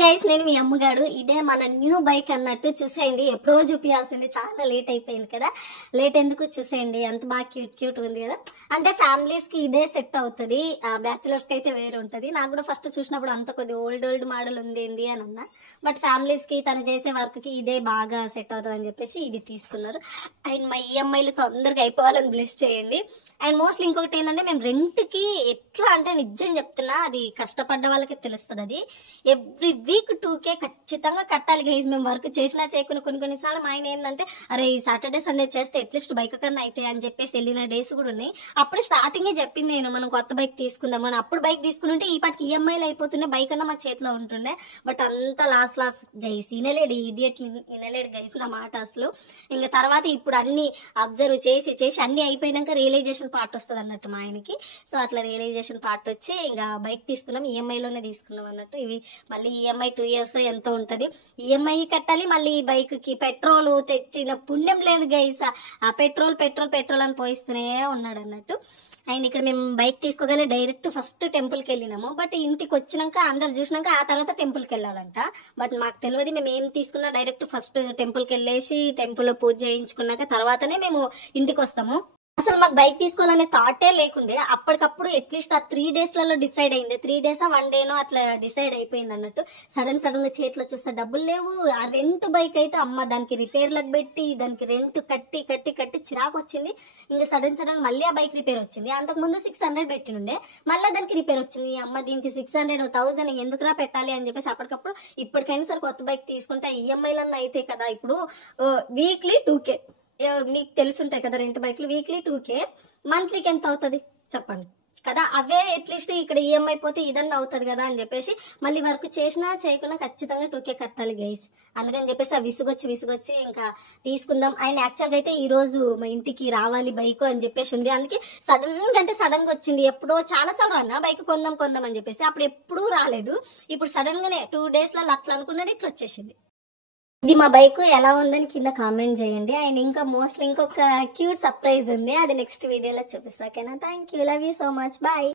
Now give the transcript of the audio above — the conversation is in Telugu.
గైస్ నేను మీ అమ్మగాడు ఇదే మన న్యూ బైక్ అన్నట్టు చూసేయండి. ఎప్పుడో చూపించాల్సింది, చాలా లేట్ అయిపోయింది కదా. లేట్ ఎందుకు చూసేయండి, అంత బాగా క్యూట్ క్యూట్ ఉంది కదా. అంటే ఫ్యామిలీస్ కి ఇదే సెట్ అవుతుంది, బ్యాచులర్స్ కి అయితే వేరే ఉంటది. నాకు కూడా ఫస్ట్ చూసినప్పుడు అంత కొద్ది ఓల్డ్ మోడల్ ఉంది ఏంది అని అన్నా, బట్ ఫ్యామిలీస్ కి తను చేసే వర్క్ కి ఇదే బాగా సెట్ అవుతుంది అని చెప్పేసి ఇది తీసుకున్నారు. అండ్ మా ఈఎంఐలు తొందరగా అయిపోవాలని బ్లెస్ చేయండి. అండ్ మోస్ట్లీ ఇంకొకటి ఏంటంటే, మేము రెంట్ కి ఎట్లా అంటే నిజం చెప్తున్నా, అది కష్టపడ్డ వాళ్ళకి తెలుస్తుంది. అది ఎవ్రీ వీక్ 2K ఖచ్చితంగా కట్టాలి గైజ్. మేము వర్క్ చేసినా చేయకుండా కొన్నిసార్లు మా ఆయన ఏంటంటే, అరే ఈ సాటర్డే సండే చేస్తే అట్లీస్ట్ బైక్ కన్నా అయితే అని చెప్పేసి వెళ్ళిన డేస్ కూడా ఉన్నాయి. అప్పుడే స్టార్టింగే చెప్పింది నేను, మనం కొత్త బైక్ తీసుకుందాం అని. అప్పుడు బైక్ తీసుకుంటే ఈ పాటికి ఈఎంఐలు అయిపోతుండే, బైక్ అన్నా మా చేతిలో ఉంటుండే. బట్ అంత లాస్ గైస్, వినలేడు ఇడియట్, వినలేడు గైస్ నా మాట అసలు. ఇంకా తర్వాత ఇప్పుడు అన్ని అబ్జర్వ్ చేసి అన్ని అయిపోయినాక రియలైజేషన్ పార్ట్ వస్తుంది అన్నట్టు మా ఆయనకి. సో అట్లా రియలైజేషన్ పార్ట్ వచ్చి ఇంకా బైక్ తీసుకున్నాం, ఈఎంఐలోనే తీసుకున్నాం అన్నట్టు. ఇవి మళ్ళీ ఈఎంఐ 2 years ఎంతో ఉంటది, ఈఎంఐ కట్టాలి. మళ్ళీ ఈ బైక్ కి పెట్రోల్ తెచ్చిన పుణ్యం లేదు గైస్. ఆ పెట్రోల్ అని పోయిస్తూనే ఉన్నాడు అన్నట్టు. అండ్ ఇక్కడ మేము బైక్ తీసుకోగానే డైరెక్ట్ ఫస్ట్ టెంపుల్కి వెళ్ళినాము. బట్ ఇంటికి వచ్చినాక అందరు చూసినాక ఆ తర్వాత టెంపుల్కి వెళ్ళాలంట. బట్ మాకు తెలియదు, మేము ఏం తీసుకున్నా డైరెక్ట్ ఫస్ట్ టెంపుల్కి వెళ్ళేసి టెంపుల్లో పూజ చేయించుకున్నాక తర్వాతనే మేము ఇంటికి వస్తాము. అసలు మాకు బైక్ తీసుకోవాలనే థాటే లేకుండే. అప్పటికప్పుడు అట్లీస్ట్ ఆ 3 daysలలో డిసైడ్ అయింది. 3 days 1 day అట్లా డిసైడ్ అయిపోయింది అన్నట్టు. సడన్ గా చేతిలో చూస్తే డబ్బులు లేవు. ఆ రెంట్ బైక్ అయితే అమ్మ దానికి రిపేర్లకు పెట్టి దానికి రెంట్ కట్టి చిరాకు వచ్చింది. ఇంకా సడన్ గా మళ్ళీ ఆ బైక్ రిపేర్ వచ్చింది. అంతకుముందు 600 పెట్టినుండే, మళ్ళీ దానికి రిపేర్ వచ్చింది. అమ్మ దీనికి 600 1000 ఎందుకురా పెట్టాలి అని చెప్పేసి అప్పటికప్పుడు ఇప్పటికైనా సరే కొత్త బైక్ తీసుకుంటే ఈఎంఐలన్నా అయితే కదా. ఇప్పుడు వీక్లీ 2K, మీకు తెలుసుంటాయి కదా రెంట్ బైక్లు. వీక్లీ 2K, మంత్లీకి ఎంత అవుతుంది చెప్పండి కదా. అవే అట్లీస్ట్ ఇక్కడ ఈఎంఐ పోతే ఇదన్నా అవుతుంది కదా అని చెప్పేసి మళ్ళీ వర్క్ చేసినా చేయకుండా ఖచ్చితంగా 2K కట్టాలి గైస్. అందుకని చెప్పేసి ఆ విసుగొచ్చి ఇంకా తీసుకుందాం. ఆయన యాక్చువల్గా అయితే ఈ రోజు మా ఇంటికి రావాలి బైక్ అని చెప్పేసి ఉంది. అందుకే సడన్ గా వచ్చింది. ఎప్పుడో చాలా సార్లు అన్నా బైక్ కొందాం అని చెప్పేసి, అప్పుడు ఎప్పుడూ రాలేదు. ఇప్పుడు సడన్ గానే 2 daysలలో అట్లా అనుకున్నాడు, ఇట్లా వచ్చేసింది. ఇది మా బైక్ ఎలా ఉందని కింద కామెంట్ చేయండి. అండ్ ఇంకా మోస్ట్లీ ఇంకొక క్యూట్ సర్ప్రైజ్ ఉంది, అది నెక్స్ట్ వీడియోలో చూపిస్తా. ఓకేనా? Thank you, love you so much, bye.